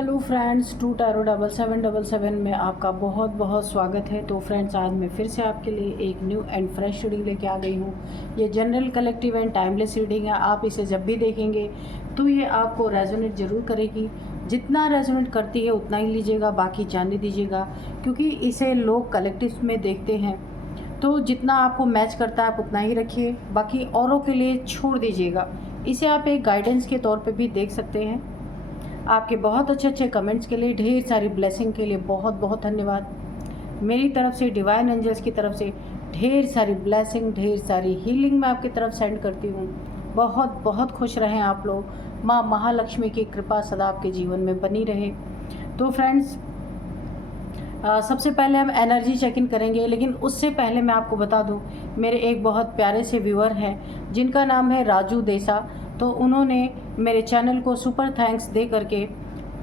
Hello friends, 2 tarot 7777 में आपका बहुत बहुत स्वागत है। तो फ्रेंड्स, आज मैं फिर से आपके लिए एक न्यू एंड फ्रेश रीडिंग लेके आ गई हूँ। ये general, collective and timeless reading है। आप इसे जब भी देखेंगे तो ये आपको रेजोनेट ज़रूर करेगी। जितना रेजोनेट करती है उतना ही लीजिएगा, बाकी जाने दीजिएगा, क्योंकि इसे लोग कलेक्टिव में देखते हैं। तो जितना आपको मैच करता है आप उतना ही रखिए, बाकी औरों के लिए छोड़ दीजिएगा। इसे आप एक गाइडेंस के तौर पे भी देख सकते हैं। आपके बहुत अच्छे अच्छे कमेंट्स के लिए, ढेर सारी ब्लेसिंग के लिए बहुत बहुत धन्यवाद। मेरी तरफ से, डिवाइन एंजल्स की तरफ से ढेर सारी ब्लेसिंग, ढेर सारी हीलिंग मैं आपकी तरफ सेंड करती हूँ। बहुत बहुत खुश रहें आप लोग। माँ महालक्ष्मी की कृपा सदा आपके जीवन में बनी रहे। तो फ्रेंड्स, सबसे पहले हम एनर्जी चेक इन करेंगे, लेकिन उससे पहले मैं आपको बता दूं, मेरे एक बहुत प्यारे से व्यूअर हैं जिनका नाम है राजू देसा। तो उन्होंने मेरे चैनल को सुपर थैंक्स दे करके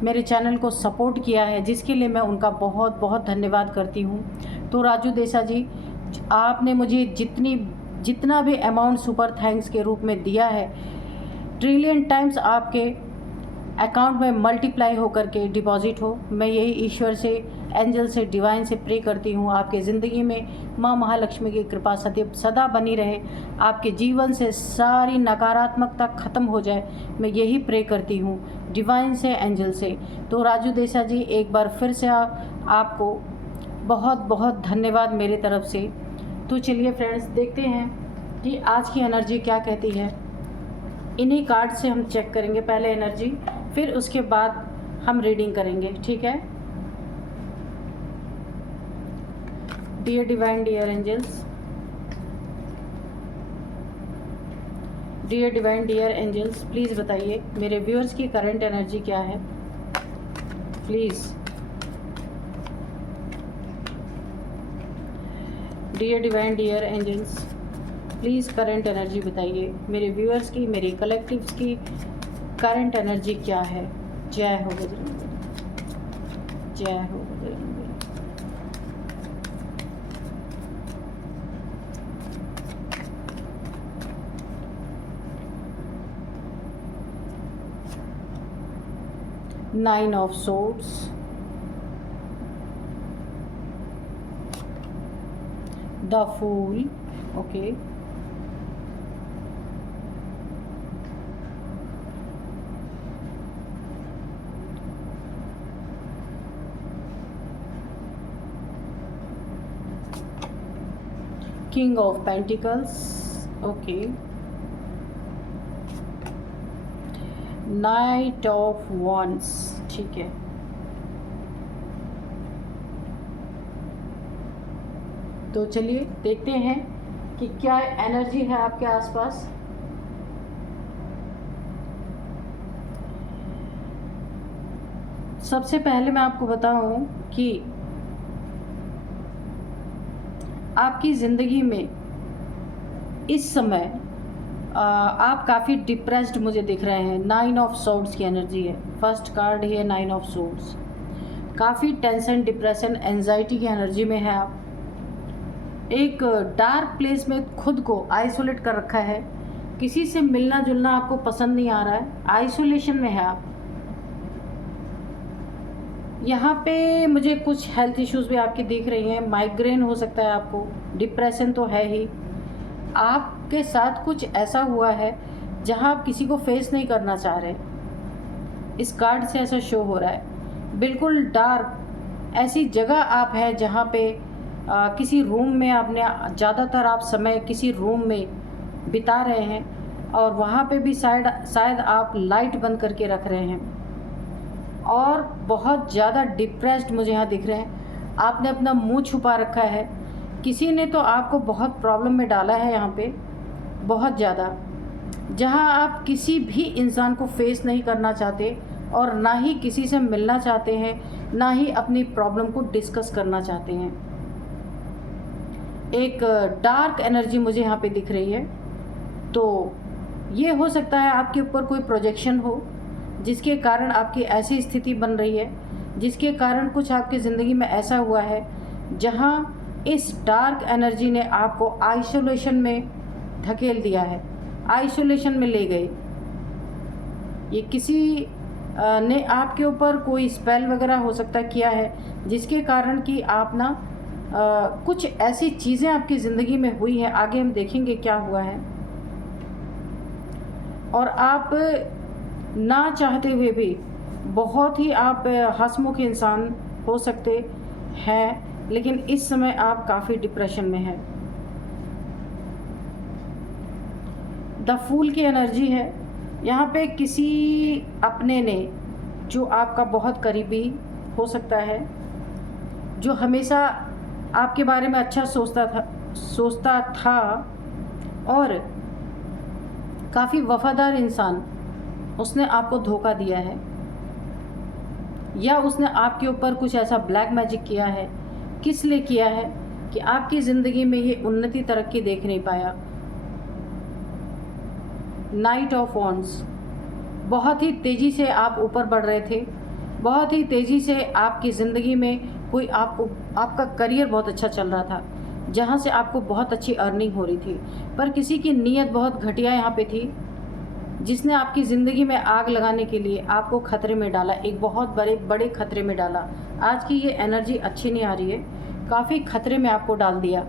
मेरे चैनल को सपोर्ट किया है, जिसके लिए मैं उनका बहुत बहुत धन्यवाद करती हूँ। तो राजू देसा जी, आपने मुझे जितना भी अमाउंट सुपर थैंक्स के रूप में दिया है, ट्रिलियन टाइम्स आपके अकाउंट में मल्टीप्लाई होकर के डिपॉजिट हो। मैं यही ईश्वर से, एंजल से, डिवाइन से प्रे करती हूँ आपके ज़िंदगी में माँ महालक्ष्मी की कृपा सदा बनी रहे। आपके जीवन से सारी नकारात्मकता ख़त्म हो जाए, मैं यही प्रे करती हूँ डिवाइन से, एंजल से। तो राजू देसा जी, एक बार फिर से आपको बहुत बहुत धन्यवाद मेरे तरफ से। तो चलिए फ्रेंड्स, देखते हैं कि आज की एनर्जी क्या कहती है। इन्हीं कार्ड से हम चेक करेंगे पहले एनर्जी, फिर उसके बाद हम रीडिंग करेंगे, ठीक है। Dear divine, dear angels, dear divine, dear angels, please बताइए मेरे व्यूअर्स की करंट एनर्जी क्या है, please. Dear divine, dear angels, please current energy बताइए मेरे व्यूअर्स की, मेरी कलेक्टिव्स की करंट एनर्जी क्या है। जय हो बजरंगबली, जय हो Bajrangbali. Nine of swords, the fool, okay, king of pentacles, okay, knight of wands, ठीक है। तो चलिए देखते हैं कि क्या एनर्जी है आपके आसपास। सबसे पहले मैं आपको बताऊं कि आपकी ज़िंदगी में इस समय आप काफ़ी डिप्रेस्ड मुझे दिख रहे हैं। नाइन ऑफ सोर्ड्स की एनर्जी है, फर्स्ट कार्ड ही है नाइन ऑफ सोर्ड्स। काफ़ी टेंशन, डिप्रेशन, एंजाइटी की एनर्जी में है आप। एक डार्क प्लेस में खुद को आइसोलेट कर रखा है, किसी से मिलना जुलना आपको पसंद नहीं आ रहा है, आइसोलेशन में है आप। यहाँ पे मुझे कुछ हेल्थ इश्यूज भी आपकी दिख रही हैं। माइग्रेन हो सकता है आपको, डिप्रेशन तो है ही। आपके साथ कुछ ऐसा हुआ है जहाँ आप किसी को फेस नहीं करना चाह रहे, इस कार्ड से ऐसा शो हो रहा है। बिल्कुल डार्क ऐसी जगह आप है जहाँ पे किसी रूम में आपने ज़्यादातर आप समय किसी रूम में बिता रहे हैं, और वहाँ पे भी शायद आप लाइट बंद करके रख रहे हैं, और बहुत ज़्यादा डिप्रेस्ड मुझे यहाँ दिख रहे हैं। आपने अपना मुंह छुपा रखा है, किसी ने तो आपको बहुत प्रॉब्लम में डाला है यहाँ पे, बहुत ज़्यादा, जहाँ आप किसी भी इंसान को फेस नहीं करना चाहते, और ना ही किसी से मिलना चाहते हैं, ना ही अपनी प्रॉब्लम को डिस्कस करना चाहते हैं। एक डार्क एनर्जी मुझे यहाँ पे दिख रही है। तो ये हो सकता है आपके ऊपर कोई प्रोजेक्शन हो, जिसके कारण आपकी ऐसी स्थिति बन रही है, जिसके कारण कुछ आपकी ज़िंदगी में ऐसा हुआ है जहाँ इस डार्क एनर्जी ने आपको आइसोलेशन में धकेल दिया है, आइसोलेशन में ले गए। ये किसी ने आपके ऊपर कोई स्पेल वगैरह हो सकता है किया है, जिसके कारण कि आप ना कुछ ऐसी चीज़ें आपकी ज़िंदगी में हुई हैं, आगे हम देखेंगे क्या हुआ है। और आप ना चाहते हुए भी बहुत ही आप हंसमुख इंसान हो सकते हैं, लेकिन इस समय आप काफ़ी डिप्रेशन में हैं। द फूल की एनर्जी है यहाँ पे। किसी अपने ने जो आपका बहुत करीबी हो सकता है, जो हमेशा आपके बारे में अच्छा सोचता था और काफ़ी वफादार इंसान, उसने आपको धोखा दिया है, या उसने आपके ऊपर कुछ ऐसा ब्लैक मैजिक किया है। किस लिए किया है कि आपकी ज़िंदगी में ये उन्नति तरक्की देख नहीं पाया। नाइट ऑफ वॉन्ड्स, बहुत ही तेज़ी से आप ऊपर बढ़ रहे थे, बहुत ही तेज़ी से आपकी ज़िंदगी में कोई आपका करियर बहुत अच्छा चल रहा था, जहाँ से आपको बहुत अच्छी अर्निंग हो रही थी, पर किसी की नीयत बहुत घटिया यहाँ पे थी, जिसने आपकी ज़िंदगी में आग लगाने के लिए आपको खतरे में डाला, एक बहुत बड़े खतरे में डाला। आज की ये एनर्जी अच्छी नहीं आ रही है, काफ़ी खतरे में आपको डाल दिया।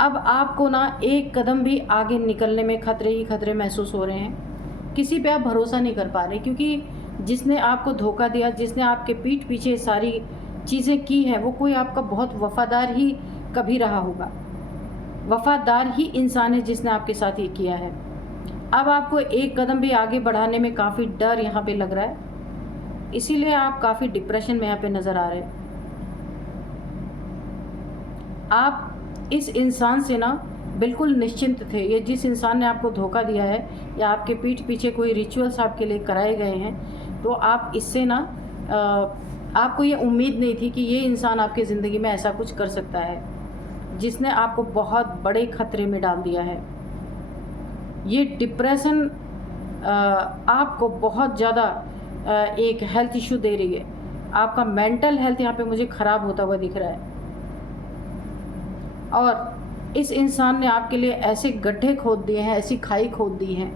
अब आपको ना एक कदम भी आगे निकलने में खतरे ही खतरे महसूस हो रहे हैं। किसी पे आप भरोसा नहीं कर पा रहे, क्योंकि जिसने आपको धोखा दिया, जिसने आपके पीठ पीछे सारी चीज़ें की हैं, वो कोई आपका बहुत वफ़ादार ही कभी रहा होगा, वफ़ादार ही इंसान है जिसने आपके साथ ये किया है। अब आपको एक कदम भी आगे बढ़ाने में काफ़ी डर यहाँ पे लग रहा है, इसीलिए आप काफ़ी डिप्रेशन में यहाँ पे नज़र आ रहे हैं। आप इस इंसान से ना बिल्कुल निश्चिंत थे। ये जिस इंसान ने आपको धोखा दिया है या आपके पीठ पीछे कोई रिचुअल्स आपके लिए कराए गए हैं, तो आप इससे ना आपको ये उम्मीद नहीं थी कि ये इंसान आपकी ज़िंदगी में ऐसा कुछ कर सकता है, जिसने आपको बहुत बड़े खतरे में डाल दिया है। ये डिप्रेशन आपको बहुत ज़्यादा एक हेल्थ इशू दे रही है। आपका मेंटल हेल्थ यहाँ पे मुझे ख़राब होता हुआ दिख रहा है, और इस इंसान ने आपके लिए ऐसे गड्ढे खोद दिए हैं, ऐसी खाई खोद दी है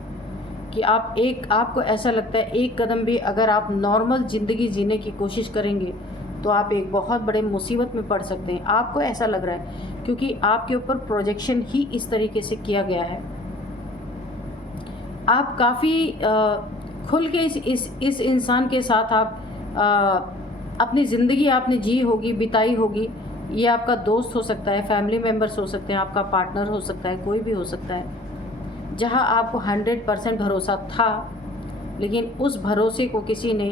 कि आपको ऐसा लगता है एक कदम भी अगर आप नॉर्मल ज़िंदगी जीने की कोशिश करेंगे तो आप एक बहुत बड़े मुसीबत में पड़ सकते हैं। आपको ऐसा लग रहा है क्योंकि आपके ऊपर प्रोजेक्शन ही इस तरीके से किया गया है। आप काफ़ी खुल के इस इंसान के साथ आप अपनी ज़िंदगी आपने जी होगी, बिताई होगी। ये आपका दोस्त हो सकता है, फैमिली मेम्बर्स हो सकते हैं, आपका पार्टनर हो सकता है, कोई भी हो सकता है, जहां आपको 100% भरोसा था, लेकिन उस भरोसे को किसी ने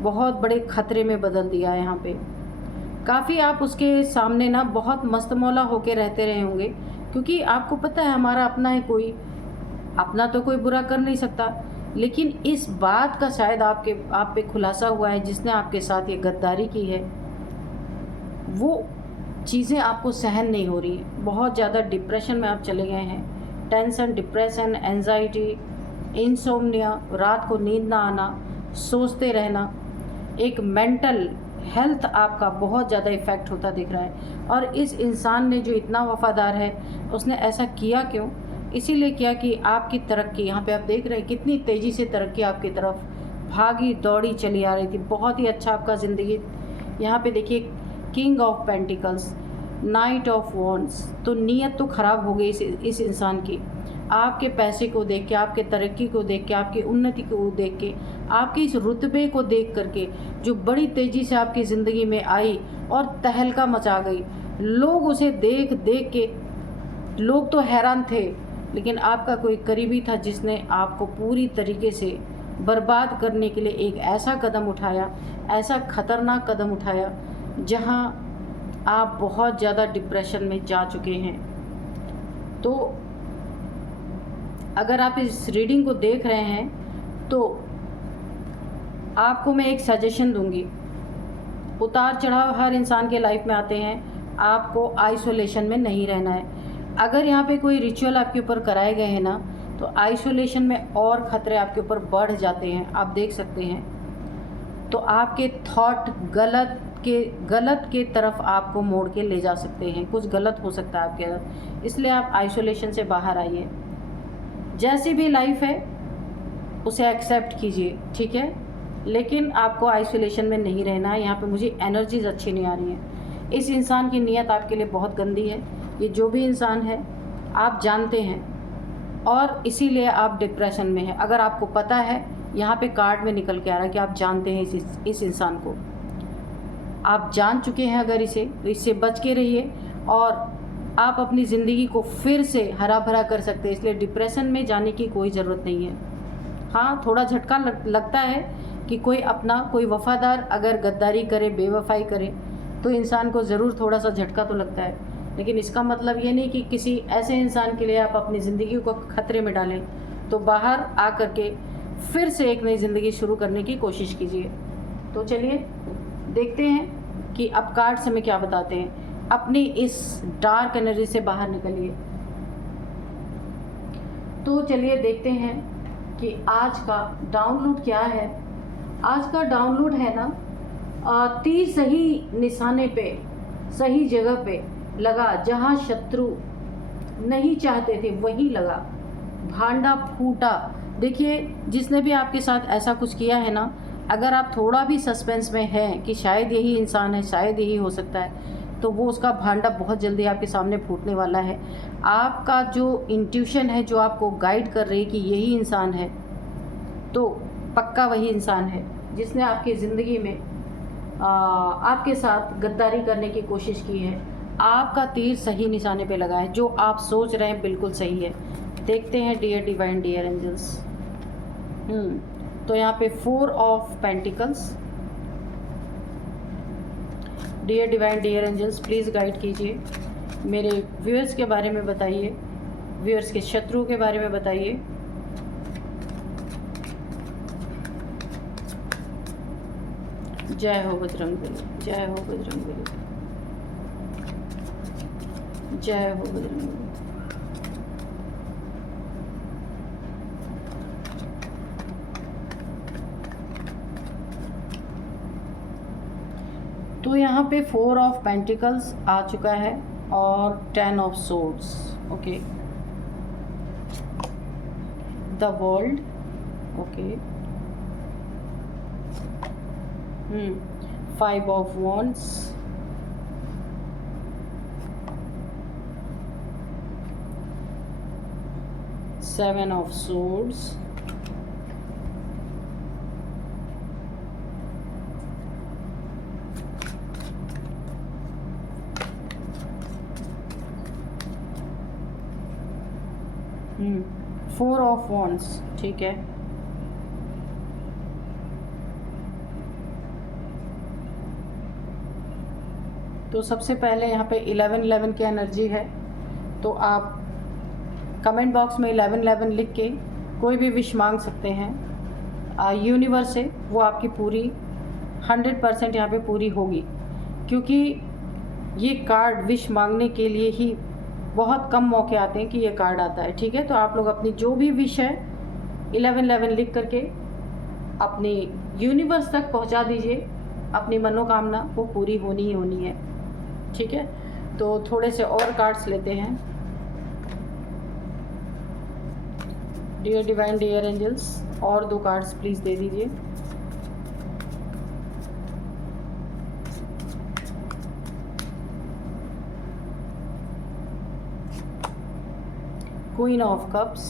बहुत बड़े खतरे में बदल दिया है। यहाँ पे काफ़ी आप उसके सामने ना बहुत मस्तमौला होके रहते रहे होंगे, क्योंकि आपको पता है हमारा अपना है, कोई अपना तो कोई बुरा कर नहीं सकता, लेकिन इस बात का शायद आप पे खुलासा हुआ है, जिसने आपके साथ ये गद्दारी की है, वो चीज़ें आपको सहन नहीं हो रही। बहुत ज़्यादा डिप्रेशन में आप चले गए हैं। टेंशन, डिप्रेशन, एंजाइटी, इंसोम्निया, रात को नींद ना आना, सोचते रहना, एक मेंटल हेल्थ आपका बहुत ज़्यादा इफ़ेक्ट होता दिख रहा है। और इस इंसान ने जो इतना वफ़ादार है, उसने ऐसा किया क्यों? इसीलिए किया कि आपकी तरक्की, यहाँ पे आप देख रहे हैं कितनी तेज़ी से तरक्की आपकी तरफ भागी दौड़ी चली आ रही थी। बहुत ही अच्छा आपका ज़िंदगी। यहाँ पे देखिए king of pentacles, night of wands, तो नीयत तो ख़राब हो गई इस इंसान की। आपके पैसे को देख के, आपके तरक्की को देख के, आपकी उन्नति को देख के, आपके इस रुतबे को देख करके, जो बड़ी तेज़ी से आपकी ज़िंदगी में आई और तहलका मचा गई। लोग उसे देख देख के, लोग तो हैरान थे, लेकिन आपका कोई करीबी था जिसने आपको पूरी तरीके से बर्बाद करने के लिए एक ऐसा कदम उठाया, ऐसा ख़तरनाक कदम उठाया, जहां आप बहुत ज़्यादा डिप्रेशन में जा चुके हैं। तो अगर आप इस रीडिंग को देख रहे हैं तो आपको मैं एक सजेशन दूंगी। उतार चढ़ाव हर इंसान के लाइफ में आते हैं, आपको आइसोलेशन में नहीं रहना है। अगर यहाँ पे कोई रिचुअल आपके ऊपर कराए गए हैं ना, तो आइसोलेशन में और ख़तरे आपके ऊपर बढ़ जाते हैं। आप देख सकते हैं, तो आपके थॉट गलत के तरफ आपको मोड़ के ले जा सकते हैं। कुछ गलत हो सकता है आपके अंदर, इसलिए आप आइसोलेशन से बाहर आइए। जैसी भी लाइफ है, उसे एक्सेप्ट कीजिए, ठीक है। लेकिन आपको आइसोलेशन में नहीं रहना है। यहाँ पे मुझे एनर्जीज अच्छी नहीं आ रही हैं। इस इंसान की नीयत आपके लिए बहुत गंदी है। ये जो भी इंसान है आप जानते हैं और इसीलिए आप डिप्रेशन में हैं। अगर आपको पता है, यहाँ पे कार्ड में निकल के आ रहा है कि आप जानते हैं इस इंसान को, आप जान चुके हैं। अगर इससे बच के रहिए और आप अपनी ज़िंदगी को फिर से हरा भरा कर सकते हैं। इसलिए डिप्रेशन में जाने की कोई ज़रूरत नहीं है। हाँ, थोड़ा झटका लगता है कि कोई वफ़ादार अगर गद्दारी करे, बेवफाई करे, तो इंसान को ज़रूर थोड़ा सा झटका तो लगता है। लेकिन इसका मतलब ये नहीं कि किसी ऐसे इंसान के लिए आप अपनी ज़िंदगी को खतरे में डालें। तो बाहर आ कर के फिर से एक नई ज़िंदगी शुरू करने की कोशिश कीजिए। तो चलिए देखते हैं कि अब कार्ड्स हमें क्या बताते हैं। अपनी इस डार्क एनर्जी से बाहर निकलिए। तो चलिए देखते हैं कि आज का डाउनलोड क्या है। आज का डाउनलोड है ना, तीर सही निशाने पे, सही जगह पे लगा, जहाँ शत्रु नहीं चाहते थे वहीं लगा, भांडा फूटा। देखिए, जिसने भी आपके साथ ऐसा कुछ किया है ना, अगर आप थोड़ा भी सस्पेंस में हैं कि शायद यही इंसान है, शायद यही हो सकता है, तो वो उसका भांडा बहुत जल्दी आपके सामने फूटने वाला है। आपका जो इंट्यूशन है, जो आपको गाइड कर रही है कि यही इंसान है, तो पक्का वही इंसान है जिसने आपकी ज़िंदगी में आपके साथ गद्दारी करने की कोशिश की है। आपका तीर सही निशाने पे लगा है। जो आप सोच रहे हैं बिल्कुल सही है। देखते हैं डियर डिवाइन, डियर एंजल्स। तो यहाँ पे 4 of pentacles. Dear divine, dear angels, please guide कीजिए। मेरे व्यूअर्स के बारे में बताइए, व्यूअर्स के शत्रु के बारे में बताइए। जय हो बजरंगबली, जय हो बजरंगबली, जय हो बजरंगबली। तो यहाँ पे 4 ऑफ पेंटिकल्स आ चुका है और 10 of swords. Okay, the world. Okay, 5 of wands, 7 of swords, 4 of wands। ठीक है, तो सबसे पहले यहाँ पे 11-11 की एनर्जी है। तो आप कमेंट बॉक्स में 11-11 लिख के कोई भी विश मांग सकते हैं। यूनिवर्स से वो आपकी पूरी 100% यहाँ पे पूरी होगी, क्योंकि ये कार्ड विश मांगने के लिए ही बहुत कम मौके आते हैं कि ये कार्ड आता है। ठीक है, तो आप लोग अपनी जो भी विश है 11-11 लिख करके अपनी यूनिवर्स तक पहुँचा दीजिए। अपनी मनोकामना वो पूरी होनी ही होनी है। ठीक है, तो थोड़े से और कार्ड्स लेते हैं। डियर डिवाइन, डियर एंजल्स, और 2 कार्ड्स प्लीज़ दे दीजिए। Queen of cups,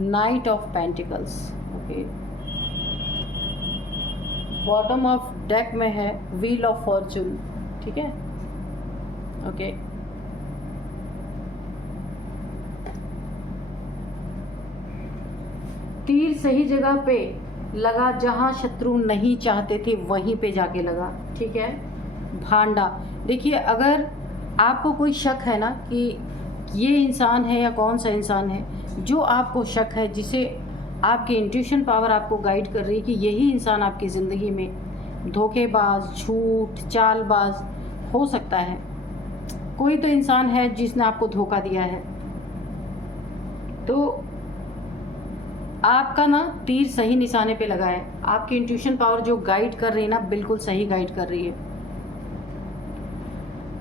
night of pentacles. Okay, bottom of deck में है व्हील ऑफ फॉर्चून। ठीक है, ओके, तीर सही जगह पे लगा, जहां शत्रु नहीं चाहते थे वहीं पे जाके लगा। ठीक है, भांडा। देखिए, अगर आपको कोई शक है ना कि ये इंसान है या कौन सा इंसान है, जो आपको शक है, जिसे आपकी इंट्यूशन पावर आपको गाइड कर रही है कि यही इंसान आपकी ज़िंदगी में धोखेबाज, झूठ, चालबाज हो सकता है। कोई तो इंसान है जिसने आपको धोखा दिया है। तो आपका ना तीर सही निशाने पे लगा है। आपकी इंट्यूशन पावर जो गाइड कर रही है ना, बिल्कुल सही गाइड कर रही है।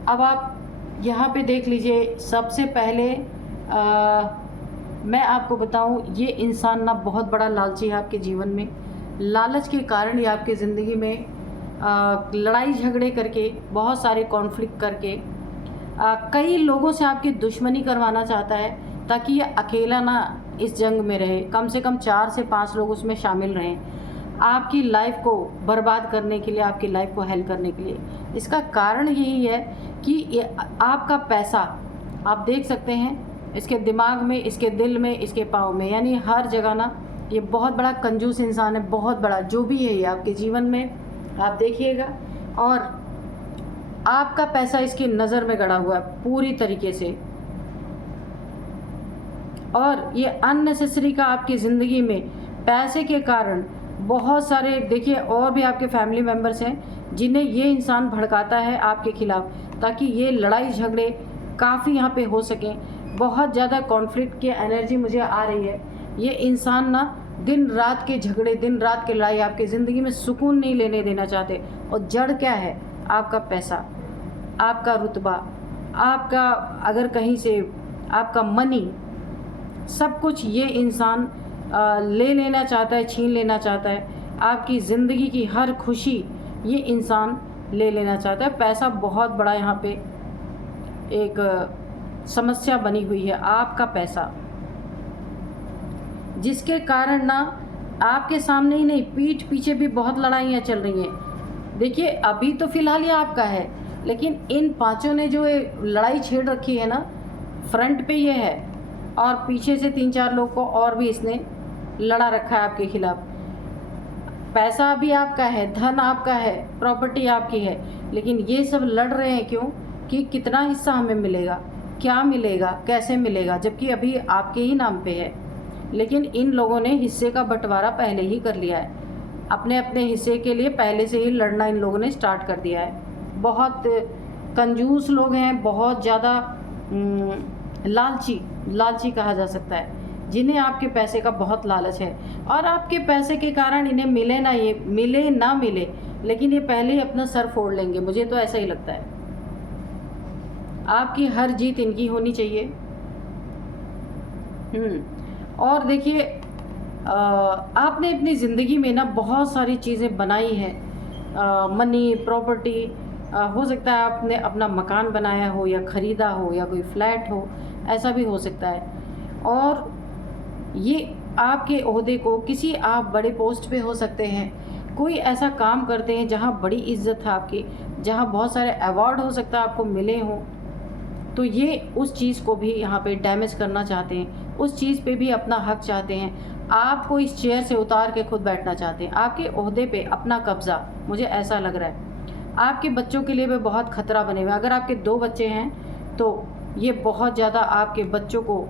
अब आप यहाँ पे देख लीजिए, सबसे पहले मैं आपको बताऊँ, ये इंसान ना बहुत बड़ा लालची है आपके जीवन में। लालच के कारण ये आपकी ज़िंदगी में लड़ाई झगड़े करके, बहुत सारे कॉन्फ्लिक्ट करके कई लोगों से आपकी दुश्मनी करवाना चाहता है, ताकि ये अकेला ना इस जंग में रहे। कम से कम 4 से 5 लोग उसमें शामिल रहें, आपकी लाइफ को बर्बाद करने के लिए, आपकी लाइफ को हेल करने के लिए। इसका कारण यही है कि ये आपका पैसा आप देख सकते हैं, इसके दिमाग में, इसके दिल में, इसके पाँव में, यानी हर जगह ना ये बहुत बड़ा कंजूस इंसान है, बहुत बड़ा। जो भी है ये आपके जीवन में आप देखिएगा, और आपका पैसा इसकी नज़र में गड़ा हुआ है पूरी तरीके से। और ये अननेसेसरी का आपकी ज़िंदगी में पैसे के कारण बहुत सारे, देखिए, और भी आपके फैमिली मेम्बर्स हैं जिन्हें ये इंसान भड़काता है आपके खिलाफ, ताकि ये लड़ाई झगड़े काफ़ी यहाँ पे हो सकें। बहुत ज़्यादा कॉन्फ्लिक्ट की एनर्जी मुझे आ रही है। ये इंसान ना दिन रात के झगड़े, दिन रात की लड़ाई, आपकी ज़िंदगी में सुकून नहीं लेने देना चाहते। और जड़ क्या है? आपका पैसा, आपका रुतबा, आपका अगर कहीं से आपका मनी, सब कुछ ये इंसान ले लेना चाहता है, छीन लेना चाहता है। आपकी ज़िंदगी की हर खुशी ये इंसान ले लेना चाहता है। पैसा बहुत बड़ा यहाँ पे एक समस्या बनी हुई है, आपका पैसा, जिसके कारण ना आपके सामने ही नहीं, पीठ पीछे भी बहुत लड़ाइयाँ चल रही हैं। देखिए, अभी तो फ़िलहाल ये आपका है, लेकिन इन पांचों ने जो लड़ाई छेड़ रखी है ना, फ्रंट पे ये है, और पीछे से 3-4 लोग को और भी इसने लड़ा रखा है आपके खिलाफ। पैसा भी आपका है, धन आपका है, प्रॉपर्टी आपकी है, लेकिन ये सब लड़ रहे हैं क्यों? कि कितना हिस्सा हमें मिलेगा, क्या मिलेगा, कैसे मिलेगा, जबकि अभी आपके ही नाम पे है। लेकिन इन लोगों ने हिस्से का बंटवारा पहले ही कर लिया है, अपने अपने हिस्से के लिए पहले से ही लड़ना इन लोगों ने स्टार्ट कर दिया है। बहुत कंजूस लोग हैं, बहुत ज़्यादा लालची कहा जा सकता है, जिन्हें आपके पैसे का बहुत लालच है। और आपके पैसे के कारण इन्हें मिले ना मिले, लेकिन ये पहले ही अपना सर फोड़ लेंगे, मुझे तो ऐसा ही लगता है। आपकी हर जीत इनकी होनी चाहिए। और देखिए, आपने अपनी ज़िंदगी में ना बहुत सारी चीज़ें बनाई हैं, मनी, प्रॉपर्टी, हो सकता है आपने अपना मकान बनाया हो, या ख़रीदा हो, या कोई फ्लैट हो, ऐसा भी हो सकता है। और ये आपके ओहदे को, किसी आप बड़े पोस्ट पे हो सकते हैं, कोई ऐसा काम करते हैं जहाँ बड़ी इज्जत है आपकी, जहाँ बहुत सारे अवार्ड हो सकता है आपको मिले हों, तो ये उस चीज़ को भी यहाँ पे डैमेज करना चाहते हैं, उस चीज़ पे भी अपना हक चाहते हैं, आपको इस चेयर से उतार के खुद बैठना चाहते हैं, आपके ओहदे पे अपना कब्ज़ा। मुझे ऐसा लग रहा है आपके बच्चों के लिए भी बहुत ख़तरा बने हुए। अगर आपके 2 बच्चे हैं तो ये बहुत ज़्यादा आपके बच्चों को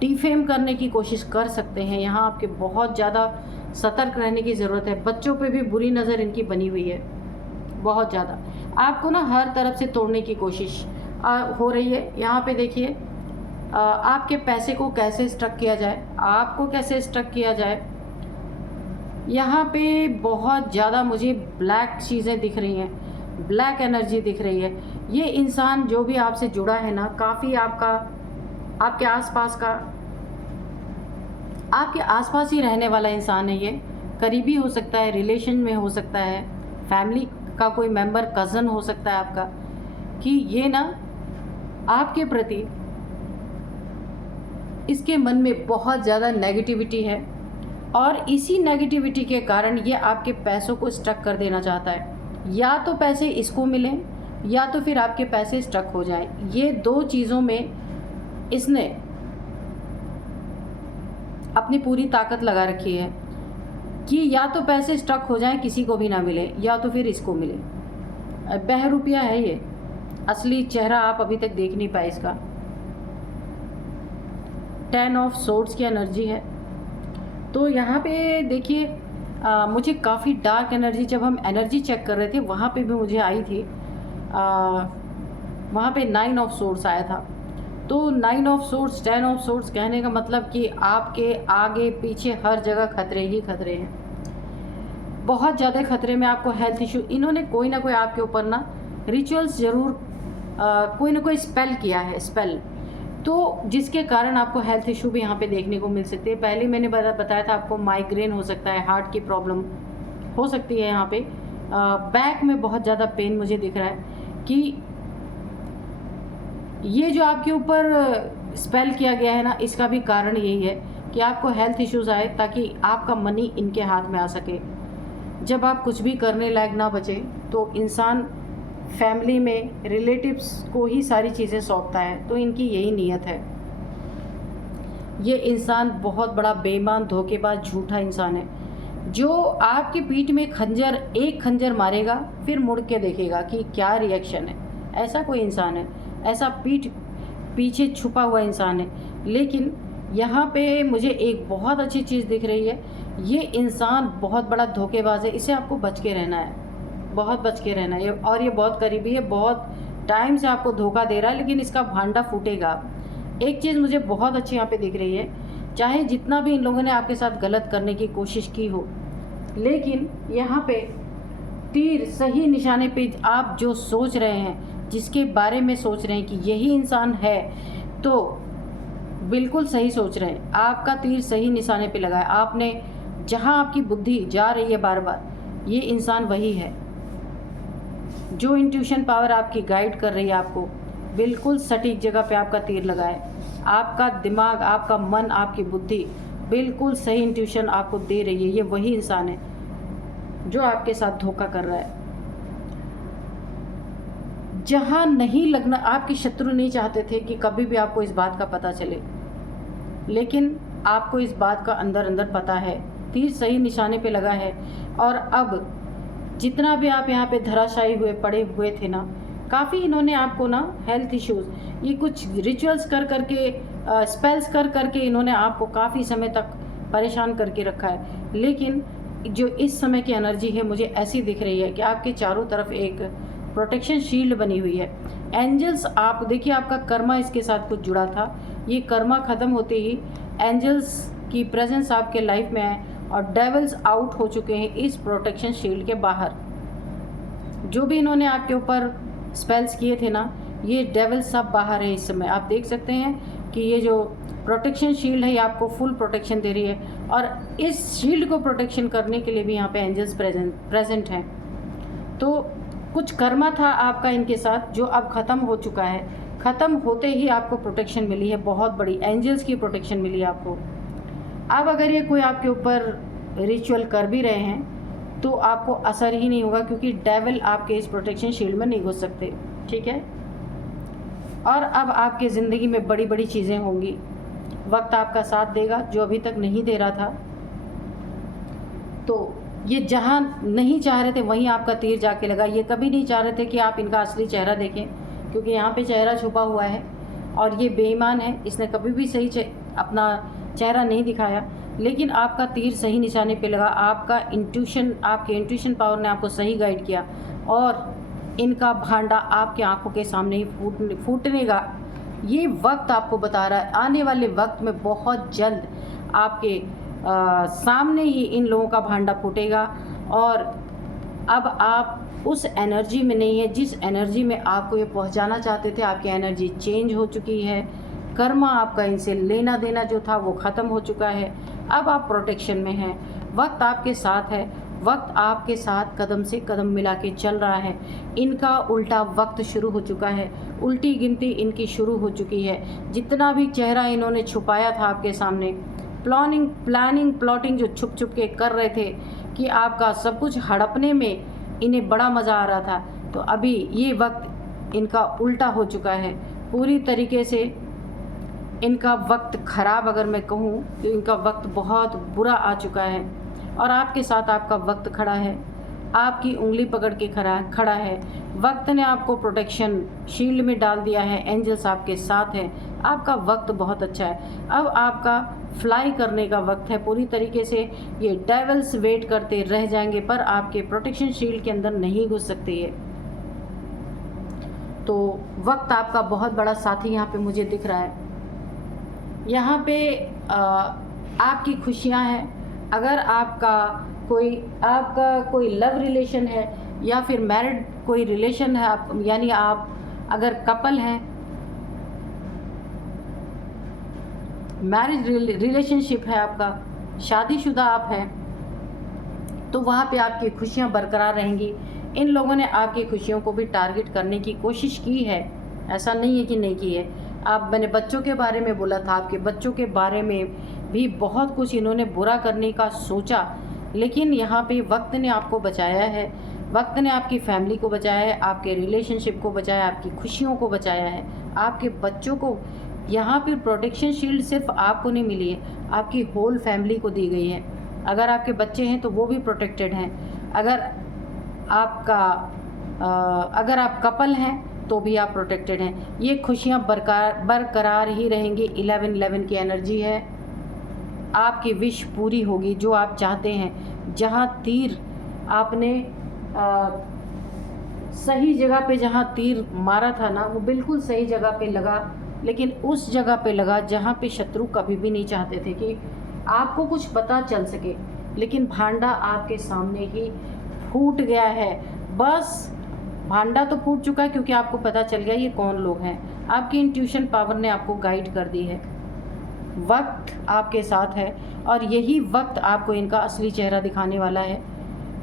डिफेम करने की कोशिश कर सकते हैं। यहाँ आपके बहुत ज़्यादा सतर्क रहने की ज़रूरत है। बच्चों पे भी बुरी नज़र इनकी बनी हुई है, बहुत ज़्यादा। आपको ना हर तरफ से तोड़ने की कोशिश हो रही है। यहाँ पे देखिए, आपके पैसे को कैसे स्ट्रक किया जाए, आपको कैसे स्ट्रक किया जाए। यहाँ पे बहुत ज़्यादा मुझे ब्लैक चीज़ें दिख रही हैं, ब्लैक एनर्जी दिख रही है। ये इंसान जो भी आपसे जुड़ा है ना, काफ़ी आपके आसपास ही रहने वाला इंसान है। ये करीबी हो सकता है, रिलेशन में हो सकता है, फैमिली का कोई मेंबर, कज़न हो सकता है आपका, कि ये ना आपके प्रति इसके मन में बहुत ज़्यादा नेगेटिविटी है, और इसी नेगेटिविटी के कारण ये आपके पैसों को स्ट्रक कर देना चाहता है। या तो पैसे इसको मिलें, या तो फिर आपके पैसे स्ट्रक हो जाएं। ये 2 चीज़ों में इसने अपनी पूरी ताकत लगा रखी है कि या तो पैसे स्ट्रक हो जाएं, किसी को भी ना मिले, या तो फिर इसको मिले। बहरूपिया है ये, असली चेहरा आप अभी तक देख नहीं पाए इसका। 10 ऑफ सोर्ड्स की एनर्जी है। तो यहाँ पे देखिए, मुझे काफ़ी डार्क एनर्जी, जब हम एनर्जी चेक कर रहे थे वहाँ पे भी मुझे आई थी। वहाँ पे 9 ऑफ सोर्ड्स आया था। तो 9 ऑफ सोर्ड्स, 10 ऑफ सोर्ड्स कहने का मतलब कि आपके आगे पीछे हर जगह खतरे ही खतरे हैं। बहुत ज़्यादा खतरे में आपको हेल्थ इशू, इन्होंने कोई ना कोई आपके ऊपर ना रिचुअल्स ज़रूर कोई ना कोई स्पेल किया है, स्पेल, तो जिसके कारण आपको हेल्थ इशू भी यहाँ पे देखने को मिल सकते हैं। पहले मैंने बताया था आपको माइग्रेन हो सकता है, हार्ट की प्रॉब्लम हो सकती है। यहाँ पे बैक में बहुत ज़्यादा पेन मुझे दिख रहा है कि ये जो आपके ऊपर स्पेल किया गया है ना, इसका भी कारण यही है कि आपको हेल्थ इश्यूज़ आए ताकि आपका मनी इनके हाथ में आ सके। जब आप कुछ भी करने लायक ना बचे तो इंसान फैमिली में रिलेटिव्स को ही सारी चीज़ें सौंपता है, तो इनकी यही नीयत है। ये इंसान बहुत बड़ा बेईमान, धोखेबाज, झूठा इंसान है, जो आपकी पीठ में एक खंजर मारेगा फिर मुड़ के देखेगा कि क्या रिएक्शन है। ऐसा कोई इंसान है, ऐसा पीछे छुपा हुआ इंसान है। लेकिन यहाँ पे मुझे एक बहुत अच्छी चीज़ दिख रही है, ये इंसान बहुत बड़ा धोखेबाज है, इसे आपको बच के रहना है, बहुत बच के रहना है। और ये बहुत करीबी है, बहुत टाइम से आपको धोखा दे रहा है, लेकिन इसका भांडा फूटेगा। एक चीज़ मुझे बहुत अच्छी यहाँ पे दिख रही है, चाहे जितना भी इन लोगों ने आपके साथ गलत करने की कोशिश की हो, लेकिन यहाँ पे तीर सही निशाने पे आप जो सोच रहे हैं, जिसके बारे में सोच रहे हैं कि यही इंसान है, तो बिल्कुल सही सोच रहे हैं। आपका तीर सही निशाने पे लगा है। आपने जहाँ आपकी बुद्धि जा रही है बार बार, ये इंसान वही है। जो इंट्यूशन पावर आपकी गाइड कर रही है आपको, बिल्कुल सटीक जगह पे आपका तीर लगा है। आपका दिमाग, आपका मन, आपकी बुद्धि बिल्कुल सही इंट्यूशन आपको दे रही है। ये वही इंसान है जो आपके साथ धोखा कर रहा है। जहाँ नहीं लगना, आपके शत्रु नहीं चाहते थे कि कभी भी आपको इस बात का पता चले, लेकिन आपको इस बात का अंदर अंदर पता है, तीर सही निशाने पे लगा है। और अब जितना भी आप यहाँ पे धराशायी हुए पड़े हुए थे ना, काफ़ी इन्होंने आपको ना हेल्थ इश्यूज़, ये कुछ रिचुअल्स कर करके, स्पेल्स कर करके इन्होंने आपको काफ़ी समय तक परेशान करके रखा है। लेकिन जो इस समय की एनर्जी है मुझे ऐसी दिख रही है कि आपके चारों तरफ एक प्रोटेक्शन शील्ड बनी हुई है। एंजल्स, आप देखिए आपका कर्मा इसके साथ कुछ जुड़ा था, ये कर्मा ख़त्म होते ही एंजल्स की प्रेजेंस आपके लाइफ में है और डेविल्स आउट हो चुके हैं इस प्रोटेक्शन शील्ड के बाहर। जो भी इन्होंने आपके ऊपर स्पेल्स किए थे ना, ये डेविल सब बाहर है इस समय। आप देख सकते हैं कि ये जो प्रोटेक्शन शील्ड है ये आपको फुल प्रोटेक्शन दे रही है, और इस शील्ड को प्रोटेक्शन करने के लिए भी यहाँ पे एंजल्स प्रेजेंट हैं। तो कुछ कर्मा था आपका इनके साथ जो अब ख़त्म हो चुका है। ख़त्म होते ही आपको प्रोटेक्शन मिली है, बहुत बड़ी एंजल्स की प्रोटेक्शन मिली है आपको। अब अगर ये कोई आपके ऊपर रिचुअल कर भी रहे हैं तो आपको असर ही नहीं होगा, क्योंकि डेविल आपके इस प्रोटेक्शन शील्ड में नहीं घुस सकते, ठीक है। और अब आपके ज़िंदगी में बड़ी बड़ी चीज़ें होंगी, वक्त आपका साथ देगा जो अभी तक नहीं दे रहा था। तो ये जहाँ नहीं चाह रहे थे वहीं आपका तीर जाके लगा। ये कभी नहीं चाह रहे थे कि आप इनका असली चेहरा देखें, क्योंकि यहाँ पे चेहरा छुपा हुआ है और ये बेईमान है, इसने कभी भी सही अपना चेहरा नहीं दिखाया। लेकिन आपका तीर सही निशाने पे लगा, आपका इंट्यूशन, आपके इंट्यूशन पावर ने आपको सही गाइड किया, और इनका भांडा आपके आंखों के सामने ही फूटने का ये वक्त आपको बता रहा है। आने वाले वक्त में बहुत जल्द आपके सामने ही इन लोगों का भांडा फूटेगा। और अब आप उस एनर्जी में नहीं है जिस एनर्जी में आपको ये पहुंचाना चाहते थे। आपकी एनर्जी चेंज हो चुकी है, कर्मा आपका इनसे लेना देना जो था वो ख़त्म हो चुका है। अब आप प्रोटेक्शन में हैं, वक्त आपके साथ है, वक्त आपके साथ कदम से कदम मिला के चल रहा है। इनका उल्टा वक्त शुरू हो चुका है, उल्टी गिनती इनकी शुरू हो चुकी है। जितना भी चेहरा इन्होंने छुपाया था आपके सामने, प्लानिंग प्लॉटिंग जो छुप छुप के कर रहे थे कि आपका सब कुछ हड़पने में इन्हें बड़ा मज़ा आ रहा था, तो अभी ये वक्त इनका उल्टा हो चुका है। पूरी तरीके से इनका वक्त ख़राब अगर मैं कहूँ तो इनका वक्त बहुत बुरा आ चुका है, और आपके साथ आपका वक्त खड़ा है, आपकी उंगली पकड़ के खड़ा है। वक्त ने आपको प्रोटेक्शन शील्ड में डाल दिया है, एंजल्स आपके साथ हैं, आपका वक्त बहुत अच्छा है। अब आपका फ्लाई करने का वक्त है पूरी तरीके से। ये डेविल्स वेट करते रह जाएंगे पर आपके प्रोटेक्शन शील्ड के अंदर नहीं घुस सकते ये। तो वक्त आपका बहुत बड़ा साथी यहाँ पे मुझे दिख रहा है। यहाँ पे आपकी खुशियाँ हैं। अगर आपका कोई लव रिलेशन है या फिर मैरिड कोई रिलेशन है, आप यानी आप अगर कपल है, मैरिज रिलेशनशिप है आपका, शादीशुदा आप हैं, तो वहाँ पे आपकी खुशियाँ बरकरार रहेंगी। इन लोगों ने आपकी खुशियों को भी टारगेट करने की कोशिश की है, ऐसा नहीं है कि नहीं की है। मैंने बच्चों के बारे में बोला था, आपके बच्चों के बारे में भी बहुत कुछ इन्होंने बुरा करने का सोचा, लेकिन यहाँ पे वक्त ने आपको बचाया है, वक्त ने आपकी फैमिली को बचाया है, आपके रिलेशनशिप को बचाया है, आपकी खुशियों को बचाया है, आपके बच्चों को। यहाँ पर प्रोटेक्शन शील्ड सिर्फ आपको नहीं मिली है, आपकी होल फैमिली को दी गई है। अगर आपके बच्चे हैं तो वो भी प्रोटेक्टेड हैं। अगर आप कपल हैं तो भी आप प्रोटेक्टेड हैं। ये खुशियाँ बरकरार ही रहेंगी। 11-11 की एनर्जी है। आपकी विश पूरी होगी, जो आप चाहते हैं। जहाँ तीर आपने सही जगह पे जहाँ तीर मारा था ना, वो बिल्कुल सही जगह पे लगा, लेकिन उस जगह पे लगा जहाँ पे शत्रु कभी भी नहीं चाहते थे कि आपको कुछ पता चल सके, लेकिन भांडा आपके सामने ही फूट गया है। बस भांडा तो फूट चुका है क्योंकि आपको पता चल गया ये कौन लोग हैं। आपकी इंट्यूशन पावर ने आपको गाइड कर दी है। वक्त आपके साथ है और यही वक्त आपको इनका असली चेहरा दिखाने वाला है,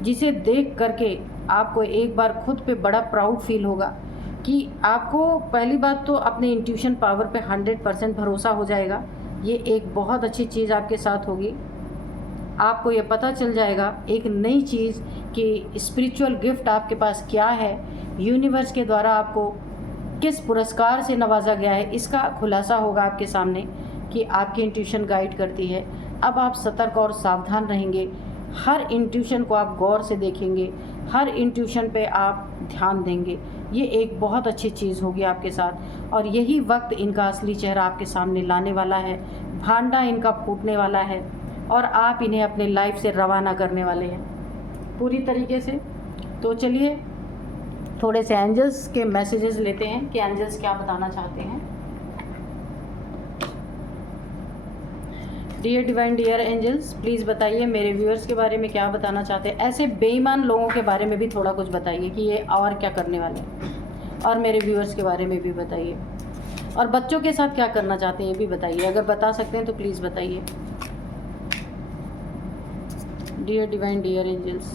जिसे देख करके आपको एक बार खुद पे बड़ा प्राउड फील होगा कि आपको पहली बात तो अपने इंट्यूशन पावर पे 100% भरोसा हो जाएगा। ये एक बहुत अच्छी चीज़ आपके साथ होगी। आपको ये पता चल जाएगा एक नई चीज़ कि स्पिरिचुअल गिफ्ट आपके पास क्या है, यूनिवर्स के द्वारा आपको किस पुरस्कार से नवाजा गया है, इसका खुलासा होगा आपके सामने कि आपकी इंट्यूशन गाइड करती है। अब आप सतर्क और सावधान रहेंगे। हर इंट्यूशन को आप गौर से देखेंगे, हर इंट्यूशन पे आप ध्यान देंगे। ये एक बहुत अच्छी चीज़ होगी आपके साथ और यही वक्त इनका असली चेहरा आपके सामने लाने वाला है। भांडा इनका फूटने वाला है और आप इन्हें अपने लाइफ से रवाना करने वाले हैं पूरी तरीके से। तो चलिए थोड़े से एंजल्स के मैसेजेस लेते हैं कि एंजल्स क्या बताना चाहते हैं। Dear divine dear angels, please बताइए मेरे व्यूअर्स के बारे में क्या बताना चाहते हैं। ऐसे बेईमान लोगों के बारे में भी थोड़ा कुछ बताइए कि ये और क्या करने वाले हैं, और मेरे व्यूअर्स के बारे में भी बताइए, और बच्चों के साथ क्या करना चाहते हैं ये भी बताइए। अगर बता सकते हैं तो प्लीज़ बताइए। Dear divine dear angels,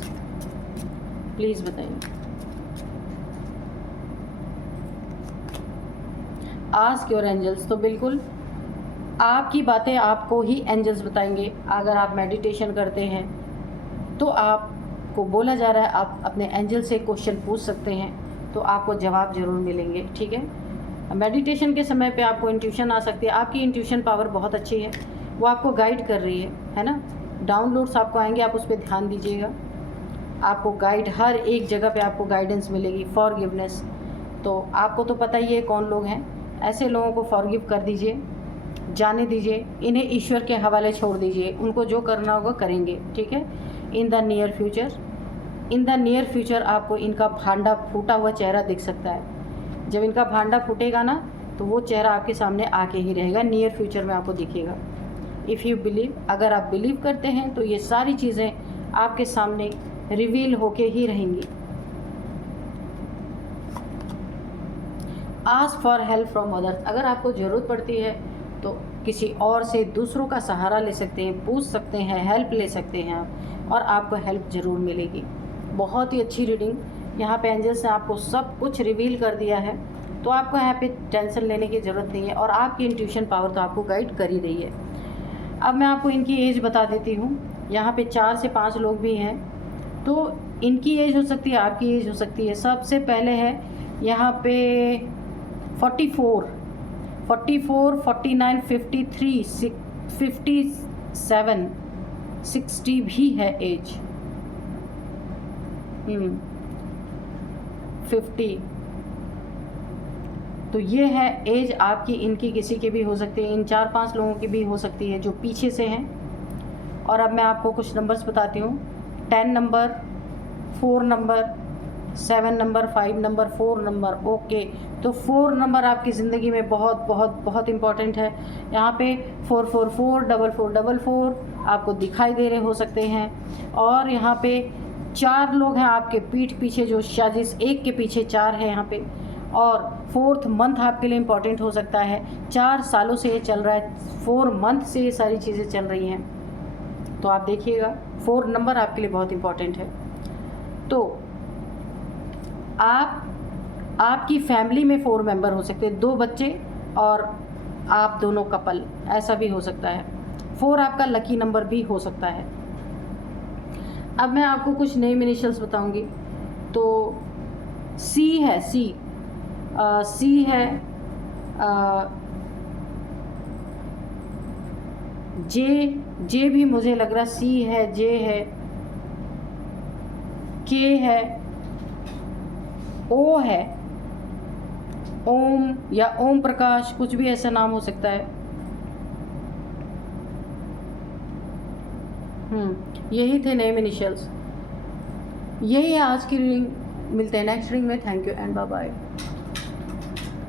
please बताइए। आस्क योर एंजल्स, तो बिल्कुल आपकी बातें आपको ही एंजल्स बताएंगे। अगर आप मेडिटेशन करते हैं तो आपको बोला जा रहा है आप अपने एंजल से क्वेश्चन पूछ सकते हैं, तो आपको जवाब ज़रूर मिलेंगे। ठीक है, मेडिटेशन के समय पे आपको इंट्यूशन आ सकती है। आपकी इंट्यूशन पावर बहुत अच्छी है, वो आपको गाइड कर रही है ना। डाउनलोड्स आपको आएंगे, आप उस पर ध्यान दीजिएगा। आपको गाइड हर एक जगह पे आपको गाइडेंस मिलेगी। फॉरगिवनेस, तो आपको तो पता ही है कौन लोग हैं। ऐसे लोगों को फॉरगिव कर दीजिए, जाने दीजिए, इन्हें ईश्वर के हवाले छोड़ दीजिए, उनको जो करना होगा करेंगे। ठीक है, इन द नियर फ्यूचर आपको इनका भांडा फूटा हुआ चेहरा दिख सकता है। जब इनका भांडा फूटेगा ना तो वो चेहरा आपके सामने आके ही रहेगा, नियर फ्यूचर में आपको दिखेगा। इफ़ यू बिलीव, अगर आप बिलीव करते हैं तो ये सारी चीज़ें आपके सामने रिवील होके ही रहेंगी। Ask for help from others, अगर आपको ज़रूरत पड़ती है तो किसी और से, दूसरों का सहारा ले सकते हैं, पूछ सकते हैं, हेल्प ले सकते हैं आप, और आपको हेल्प ज़रूर मिलेगी। बहुत ही अच्छी रीडिंग। यहाँ पे एंजल्स ने आपको सब कुछ रिवील कर दिया है, तो आपको यहाँ पे टेंशन लेने की ज़रूरत नहीं है, और आपकी इंट्यूशन पावर तो आपको गाइड कर ही रही है। अब मैं आपको इनकी एज बता देती हूँ। यहाँ पे 4 से 5 लोग भी हैं, तो इनकी एज हो सकती है, आपकी एज हो सकती है। सबसे पहले है यहाँ पे 44, 49, 53, 57, 60 भी है एज। 50, तो ये है एज आपकी, इनकी, किसी की भी हो सकती है। इन 4-5 लोगों की भी हो सकती है जो पीछे से हैं। और अब मैं आपको कुछ नंबर्स बताती हूँ। 10 number, 4 number, 7 number, 5 number, 4 number. Okay, तो 4 नंबर आपकी ज़िंदगी में बहुत बहुत बहुत इम्पॉर्टेंट है। यहाँ पे 444, 4444 आपको दिखाई दे रहे हो सकते हैं। और यहाँ पे 4 लोग हैं आपके पीठ पीछे, जो साजिश एक के पीछे 4 है यहाँ पे। और 4th मंथ आपके लिए इम्पॉर्टेंट हो सकता है। 4 सालों से ये चल रहा है, 4 मंथ से ये सारी चीज़ें चल रही हैं, तो आप देखिएगा 4 नंबर आपके लिए बहुत इम्पॉर्टेंट है। तो आपकी फैमिली में 4 मेंबर हो सकते हैं, 2 बच्चे और आप दोनों कपल, ऐसा भी हो सकता है। 4 आपका लकी नंबर भी हो सकता है। अब मैं आपको कुछ नेम इनिशियल्स बताऊंगी। तो सी है, सी है, जे भी मुझे लग रहा सी है, जे है, के है, ओ है, ओम या ओम प्रकाश, कुछ भी ऐसा नाम हो सकता है। यही थे नेम इनिशियल्स। यही है आज की रीडिंग। मिलते हैं नेक्स्ट रीडिंग में। Thank you and bye bye.